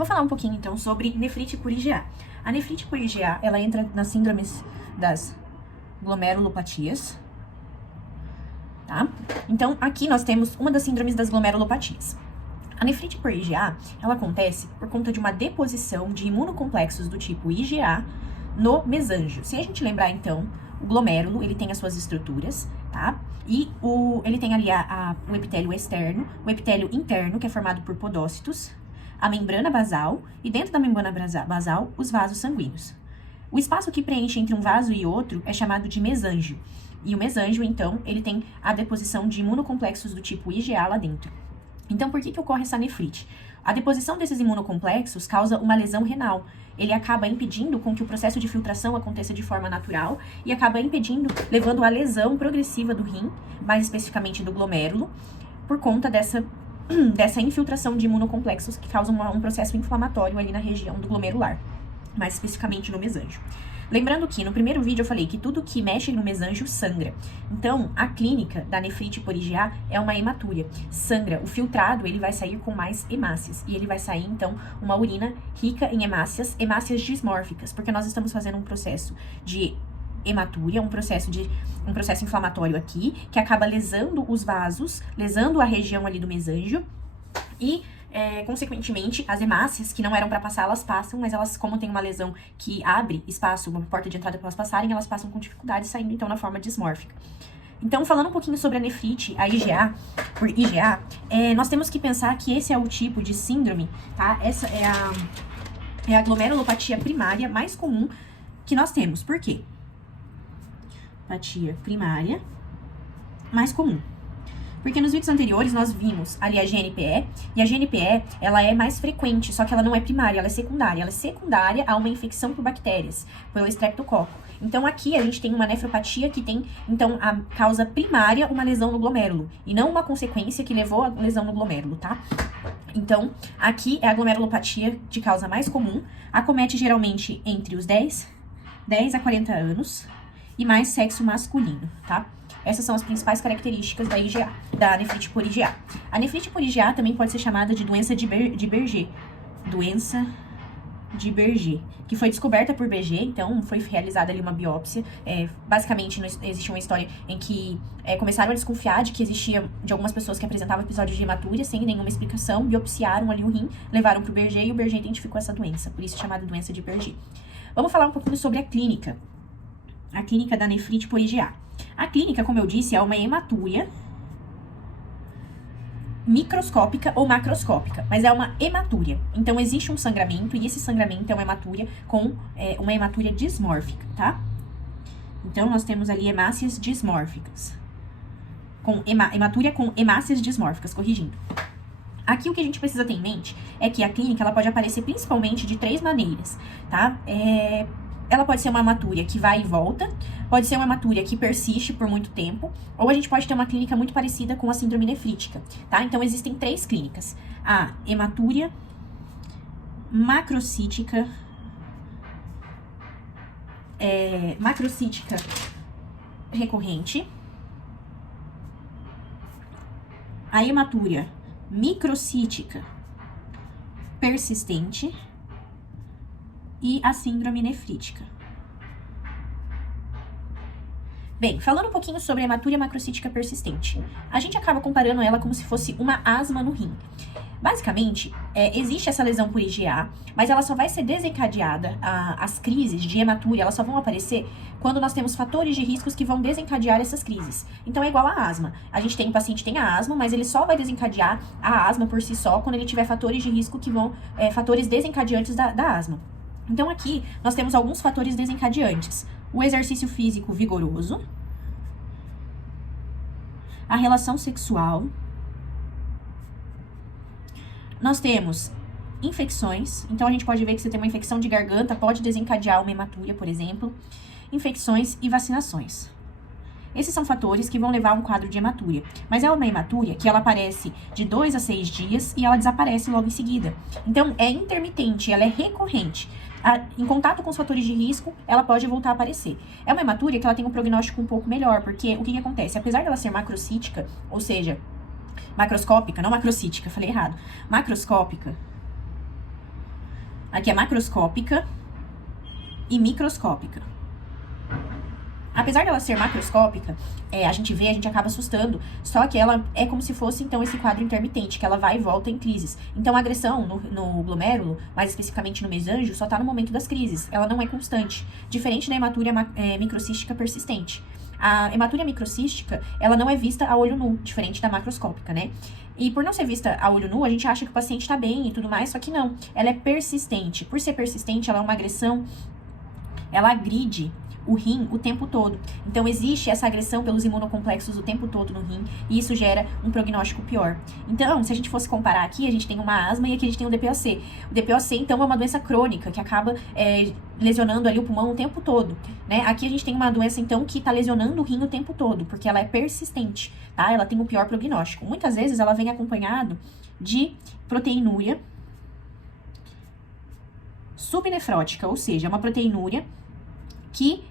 Vou falar um pouquinho, então, sobre nefrite por IgA. A nefrite por IgA, ela entra nas síndromes das glomerulopatias, tá? Então, aqui nós temos uma das síndromes das glomerulopatias. A nefrite por IgA, ela acontece por conta de uma deposição de imunocomplexos do tipo IgA no mesângio. Se a gente lembrar, então, o glomérulo, ele tem as suas estruturas, tá? E ele tem ali o epitélio externo, o epitélio interno, que é formado por podócitos, a membrana basal, e dentro da membrana basal, os vasos sanguíneos. O espaço que preenche entre um vaso e outro é chamado de mesângio. E o mesângio, então, ele tem a deposição de imunocomplexos do tipo IgA lá dentro. Então, por que ocorre essa nefrite? A deposição desses imunocomplexos causa uma lesão renal. Ele acaba impedindo com que o processo de filtração aconteça de forma natural e acaba impedindo, levando à lesão progressiva do rim, mais especificamente do glomérulo, por conta dessa infiltração de imunocomplexos que causam um processo inflamatório ali na região do glomerular, mais especificamente no mesângio. Lembrando que no primeiro vídeo eu falei que tudo que mexe no mesângio sangra. Então, a clínica da nefrite por IgA é uma hematúria. Sangra. O filtrado, ele vai sair com mais hemácias. E ele vai sair, então, uma urina rica em hemácias dismórficas. Porque nós estamos fazendo um processo de hematúria, um processo inflamatório aqui, que acaba lesando os vasos, lesando a região ali do mesângio. E consequentemente, as hemácias que não eram para passar, elas passam, mas elas, como tem uma lesão que abre espaço, uma porta de entrada para elas passarem, elas passam com dificuldade, saindo então na forma dismórfica. Então, falando um pouquinho sobre a nefrite, a IgA, por IgA, nós temos que pensar que esse é o tipo de síndrome, tá? Essa é a glomerulopatia primária mais comum que nós temos. Por quê? Apatia primária mais comum. Porque nos vídeos anteriores nós vimos ali a GNPE, e a GNPE, ela é mais frequente, só que ela não é primária, ela é secundária. Ela é secundária a uma infecção por bactérias, pelo estreptococo. Então aqui a gente tem uma nefropatia que tem, então, a causa primária uma lesão no glomérulo, e não uma consequência que levou a lesão no glomérulo, tá? Então, aqui é a glomerulopatia de causa mais comum, acomete geralmente entre os 10 a 40 anos, e mais sexo masculino, tá? Essas são as principais características da IgA, da nefrite por IgA. A nefrite por IgA também pode ser chamada de doença de Berger. Doença de Berger, que foi descoberta por Berger, então foi realizada ali uma biópsia. Basicamente, existe uma história em que começaram a desconfiar de que existia, de algumas pessoas que apresentavam episódios de hematúria sem nenhuma explicação, biopsiaram ali o rim, levaram pro Berger e o Berger identificou essa doença, por isso chamada doença de Berger. Vamos falar um pouquinho sobre a clínica da nefrite por IgA. A clínica, como eu disse, é uma hematúria microscópica ou macroscópica, mas é uma hematúria. Então, existe um sangramento, e esse sangramento é uma hematúria uma hematúria dismórfica, tá? Então, nós temos ali hemácias dismórficas. Hematúria com hemácias dismórficas, corrigindo. Aqui, o que a gente precisa ter em mente é que a clínica, ela pode aparecer principalmente de 3 maneiras, tá? Ela pode ser uma hematúria que vai e volta, pode ser uma hematúria que persiste por muito tempo, ou a gente pode ter uma clínica muito parecida com a síndrome nefrítica, tá? Então, existem 3 clínicas. A hematúria macrocítica recorrente, a hematúria microcítica persistente e a síndrome nefrítica. Bem, falando um pouquinho sobre a hematúria macrocítica persistente, a gente acaba comparando ela como se fosse uma asma no rim. Basicamente, existe essa lesão por IgA, mas ela só vai ser desencadeada, as crises de hematúria, elas só vão aparecer quando nós temos fatores de riscos que vão desencadear essas crises. Então, é igual a asma. O paciente tem a asma, mas ele só vai desencadear a asma por si só quando ele tiver fatores de risco que vão, fatores desencadeantes da asma. Então, aqui, nós temos alguns fatores desencadeantes. O exercício físico vigoroso, a relação sexual, nós temos infecções. Então, a gente pode ver que você tem uma infecção de garganta, pode desencadear uma hematúria, por exemplo. Infecções e vacinações. Esses são fatores que vão levar a um quadro de hematúria. Mas é uma hematúria que ela aparece de 2 a 6 dias e ela desaparece logo em seguida. Então, é intermitente, ela é recorrente. Em contato com os fatores de risco, ela pode voltar a aparecer. É uma hematúria que ela tem um prognóstico um pouco melhor, porque o que acontece? Apesar dela ser macrocítica, ou seja, macroscópica, não macrocítica, falei errado. Macroscópica, Aqui é macroscópica e microscópica. Apesar dela ser macroscópica, a gente acaba assustando. Só que ela é como se fosse, então, esse quadro intermitente, que ela vai e volta em crises. Então, a agressão no glomérulo, mais especificamente no mesanjo, só tá no momento das crises. Ela não é constante. Diferente da hematúria microcística persistente. A hematúria microcística, ela não é vista a olho nu, diferente da macroscópica, né? E por não ser vista a olho nu, a gente acha que o paciente tá bem e tudo mais, só que não. Ela é persistente. Por ser persistente, ela é uma agressão, ela agride o rim o tempo todo. Então, existe essa agressão pelos imunocomplexos o tempo todo no rim, e isso gera um prognóstico pior. Então, se a gente fosse comparar aqui, a gente tem uma asma e aqui a gente tem o DPOC. O DPOC, então, é uma doença crônica que acaba lesionando ali o pulmão o tempo todo, né? Aqui a gente tem uma doença, então, que tá lesionando o rim o tempo todo, porque ela é persistente, tá? Ela tem um pior prognóstico. Muitas vezes, ela vem acompanhado de proteinúria subnefrótica, ou seja, uma proteinúria que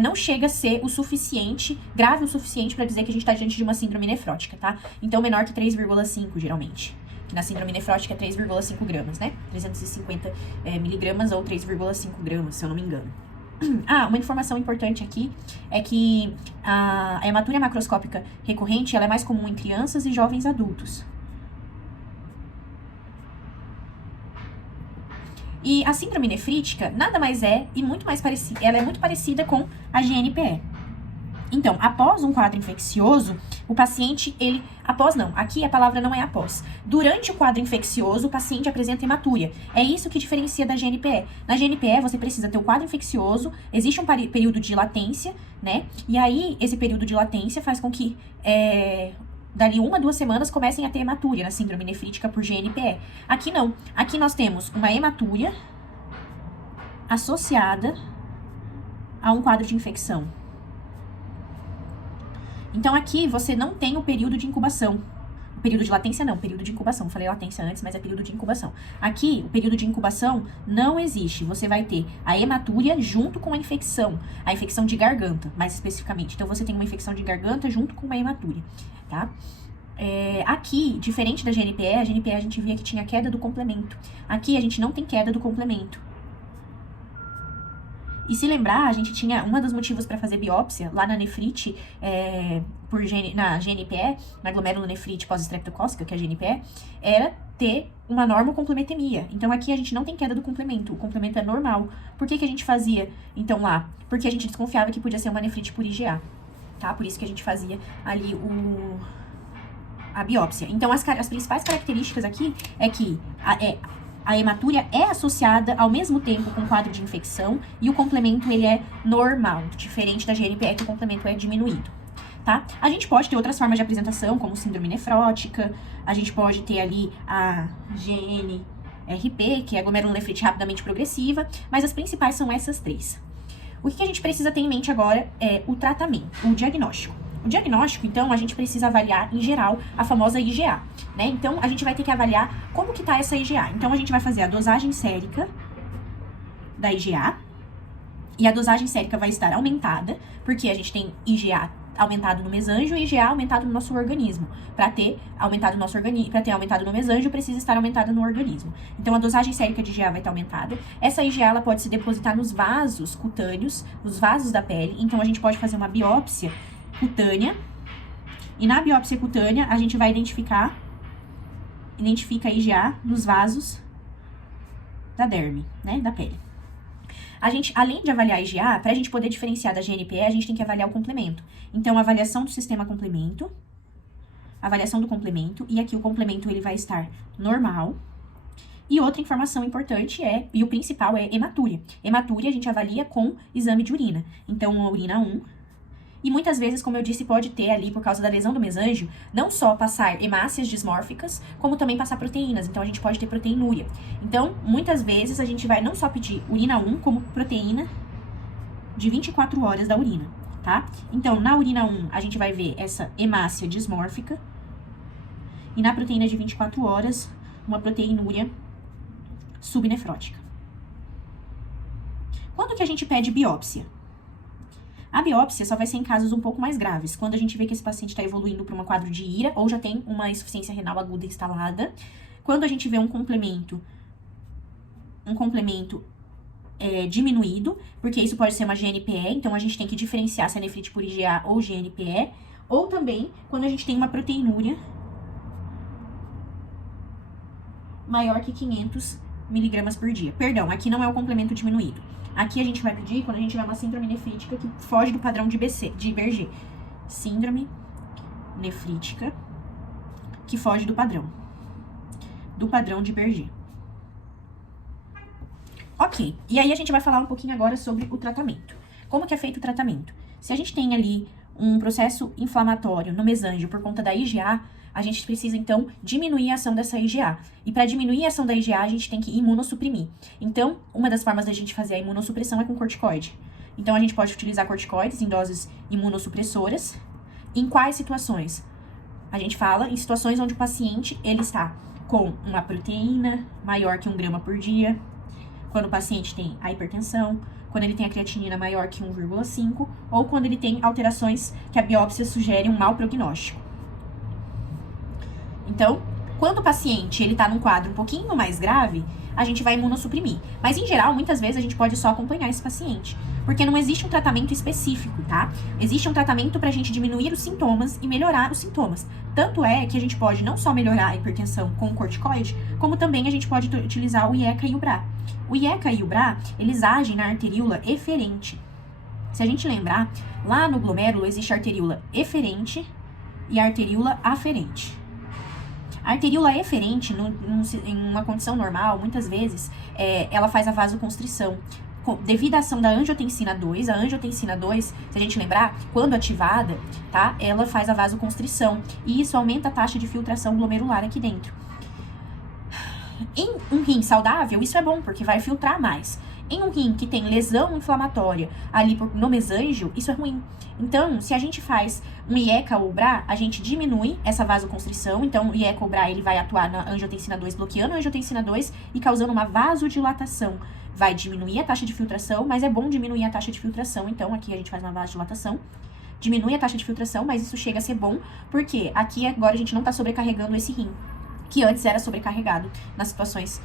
não chega a ser o suficiente, grave o suficiente para dizer que a gente está diante de uma síndrome nefrótica, tá? Então, menor que 3,5, geralmente. Que na síndrome nefrótica é 3,5 gramas, né? 350 miligramas ou 3,5 gramas, se eu não me engano. Uma informação importante aqui é que a hematúria macroscópica recorrente, ela é mais comum em crianças e jovens adultos. E a síndrome nefrítica nada mais é e muito mais parecida, ela é muito parecida com a GNPE. Então, após um quadro infeccioso, o paciente, aqui a palavra não é após. Durante o quadro infeccioso, o paciente apresenta hematúria. É isso que diferencia da GNPE. Na GNPE, você precisa ter o quadro infeccioso, existe um período de latência, né? E aí, esse período de latência faz com que dali 1 a 2 semanas comecem a ter hematúria na síndrome nefrítica por GNPE. Aqui não. Aqui nós temos uma hematúria associada a um quadro de infecção. Então, aqui você não tem o período de incubação. O período de latência não, período de incubação. Falei latência antes, mas é período de incubação. Aqui, o período de incubação não existe. Você vai ter a hematúria junto com a infecção de garganta, mais especificamente. Então, você tem uma infecção de garganta junto com uma hematúria, tá? Aqui, diferente da GNPE, a GNPE a gente via que tinha queda do complemento. Aqui, a gente não tem queda do complemento. E se lembrar, a gente tinha, um dos motivos para fazer biópsia lá na nefrite, na GNPE, na glomerulonefrite pós-estreptocócica, que é a GNPE, era ter uma normocomplementemia. Então, aqui a gente não tem queda do complemento, o complemento é normal. Por que a gente fazia, então, lá? Porque a gente desconfiava que podia ser uma nefrite por IgA, tá? Por isso que a gente fazia ali a biópsia. Então, as principais características aqui é que a hematúria é associada ao mesmo tempo com o quadro de infecção e o complemento, ele é normal, diferente da GNPE, que o complemento é diminuído, tá? A gente pode ter outras formas de apresentação, como síndrome nefrótica, a gente pode ter ali a GNRP, que é a glomerulonefrite rapidamente progressiva, mas as principais são essas três. O que a gente precisa ter em mente agora é o tratamento, o diagnóstico. O diagnóstico, então, a gente precisa avaliar, em geral, a famosa IgA, né? Então, a gente vai ter que avaliar como que tá essa IgA. Então, a gente vai fazer a dosagem sérica da IgA, e a dosagem sérica vai estar aumentada, porque a gente tem IgA aumentado no mesanjo e IgA aumentado no nosso organismo. Para ter aumentado no mesanjo, precisa estar aumentado no organismo. Então, a dosagem sérica de IgA vai estar aumentada. Essa IgA, ela pode se depositar nos vasos cutâneos, nos vasos da pele. Então, a gente pode fazer uma biópsia cutânea, e na biópsia cutânea a gente vai identifica a IgA nos vasos da derme, né, da pele. A gente, além de avaliar a IgA, para a gente poder diferenciar da GNPE, a gente tem que avaliar o complemento. Então, avaliação do sistema complemento, avaliação do complemento, e aqui o complemento ele vai estar normal. E outra informação importante e o principal é hematúria. Hematúria a gente avalia com exame de urina. Então, a urina 1. E muitas vezes, como eu disse, pode ter ali, por causa da lesão do mesanjo, não só passar hemácias dismórficas, como também passar proteínas. Então, a gente pode ter proteinúria. Então, muitas vezes, a gente vai não só pedir urina 1, como proteína de 24 horas da urina, tá? Então, na urina 1, a gente vai ver essa hemácia dismórfica. E na proteína de 24 horas, uma proteinúria subnefrótica. Quando que a gente pede biópsia? A biópsia só vai ser em casos um pouco mais graves, quando a gente vê que esse paciente está evoluindo para um quadro de IRA ou já tem uma insuficiência renal aguda instalada, quando a gente vê um complemento um complemento diminuído, porque isso pode ser uma GNPE, então a gente tem que diferenciar se é nefrite por IgA ou GNPE, ou também quando a gente tem uma proteinúria maior que 500 miligramas por dia. Perdão, aqui não é o complemento diminuído. Aqui a gente vai pedir quando a gente tiver uma síndrome nefrítica que foge do padrão de Berger. Síndrome nefrítica que foge do padrão de Berger. Ok, e aí a gente vai falar um pouquinho agora sobre o tratamento. Como que é feito o tratamento? Se a gente tem ali um processo inflamatório no mesângio por conta da IgA, a gente precisa, então, diminuir a ação dessa IgA. E para diminuir a ação da IgA, a gente tem que imunossuprimir. Então, uma das formas da gente fazer a imunossupressão é com corticoide. Então, a gente pode utilizar corticoides em doses imunossupressoras. Em quais situações? A gente fala em situações onde o paciente ele está com uma proteína maior que 1 grama por dia, quando o paciente tem a hipertensão, quando ele tem a creatinina maior que 1,5, ou quando ele tem alterações que a biópsia sugere um mau prognóstico. Então, quando o paciente ele tá num quadro um pouquinho mais grave, a gente vai imunossuprimir. Mas, em geral, muitas vezes a gente pode só acompanhar esse paciente, porque não existe um tratamento específico, tá? Existe um tratamento pra gente diminuir os sintomas e melhorar os sintomas. Tanto é que a gente pode não só melhorar a hipertensão com o corticoide, como também a gente pode utilizar o IECA e o BRA. O IECA e o BRA, eles agem na arteríola eferente. Se a gente lembrar, lá no glomérulo existe a arteríola eferente e a arteríola aferente. A arteríola eferente, em uma condição normal, muitas vezes, ela faz a vasoconstrição. Devido à ação da angiotensina 2, a angiotensina 2, se a gente lembrar, quando ativada, tá? Ela faz a vasoconstrição. E isso aumenta a taxa de filtração glomerular aqui dentro. Em um rim saudável, isso é bom, porque vai filtrar mais. Em um rim que tem lesão inflamatória ali no mesângio, isso é ruim. Então, se a gente faz um IECA ou BRA, a gente diminui essa vasoconstrição. Então, o IECA ou BRA, ele vai atuar na angiotensina 2, bloqueando a angiotensina 2 e causando uma vasodilatação. Vai diminuir a taxa de filtração, mas é bom diminuir a taxa de filtração. Então, aqui a gente faz uma vasodilatação, diminui a taxa de filtração, mas isso chega a ser bom, porque aqui agora a gente não tá sobrecarregando esse rim, que antes era sobrecarregado nas situações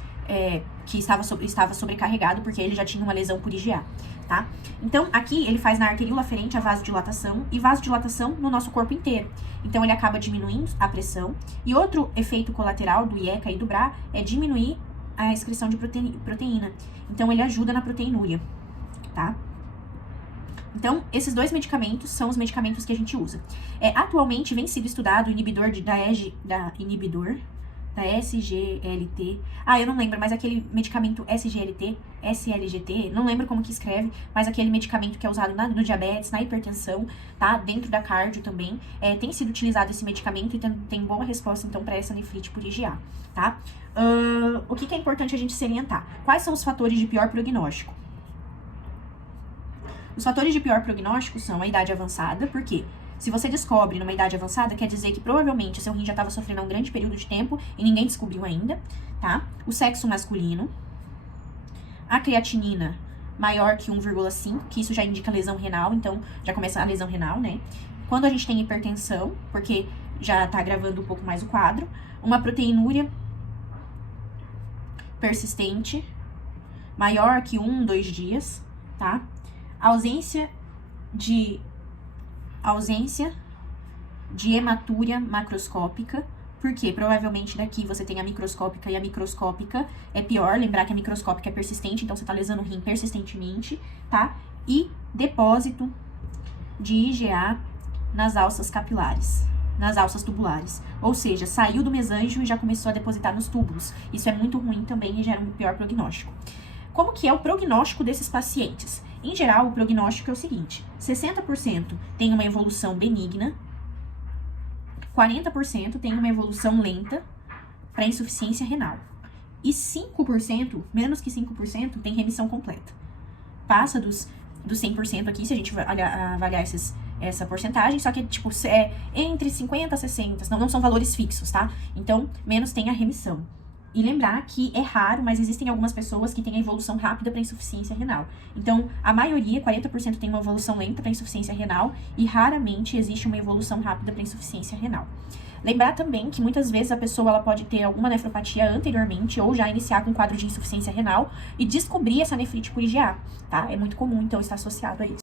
que estava sobrecarregado, porque ele já tinha uma lesão por IgA, tá? Então, aqui ele faz na arteríola aferente a vasodilatação, e vasodilatação no nosso corpo inteiro. Então, ele acaba diminuindo a pressão. E outro efeito colateral do IECA e do BRA é diminuir a excreção de proteína. Então, ele ajuda na proteinúria, tá? Então, esses dois medicamentos são os medicamentos que a gente usa. Atualmente, vem sido estudado o inibidor da SGLT. Eu não lembro, mas aquele medicamento SLGT, não lembro como que escreve, mas aquele medicamento que é usado no diabetes, na hipertensão, tá? Dentro da cardio também. Tem sido utilizado esse medicamento e tem boa resposta, então, para essa nefrite por IgA, tá? O que é importante a gente salientar? Quais são os fatores de pior prognóstico? Os fatores de pior prognóstico são a idade avançada, porque se você descobre numa idade avançada, quer dizer que provavelmente seu rim já estava sofrendo há um grande período de tempo e ninguém descobriu ainda, tá? O sexo masculino, a creatinina maior que 1,5, que isso já indica lesão renal, então já começa a lesão renal, né? Quando a gente tem hipertensão, porque já tá agravando um pouco mais o quadro, uma proteinúria persistente, maior que 2 dias, tá? Ausência de hematúria macroscópica, porque provavelmente daqui você tem a microscópica e a microscópica é pior, lembrar que a microscópica é persistente, então você tá lesando o rim persistentemente, tá? E depósito de IgA nas alças capilares, nas alças tubulares, ou seja, saiu do mesângio e já começou a depositar nos túbulos. Isso é muito ruim também e gera um pior prognóstico. Como que é o prognóstico desses pacientes? Em geral, o prognóstico é o seguinte: 60% tem uma evolução benigna, 40% tem uma evolução lenta para insuficiência renal, e 5%, menos que 5%, tem remissão completa. Passa dos 100% aqui, se a gente avaliar essa porcentagem, só que tipo, entre 50% a 60%, não são valores fixos, tá? Então, menos tem a remissão. E lembrar que é raro, mas existem algumas pessoas que têm a evolução rápida para insuficiência renal. Então, a maioria, 40%, tem uma evolução lenta para insuficiência renal e raramente existe uma evolução rápida para insuficiência renal. Lembrar também que muitas vezes a pessoa ela pode ter alguma nefropatia anteriormente ou já iniciar com um quadro de insuficiência renal e descobrir essa nefrite por IgA, tá? É muito comum, então, estar associado a isso.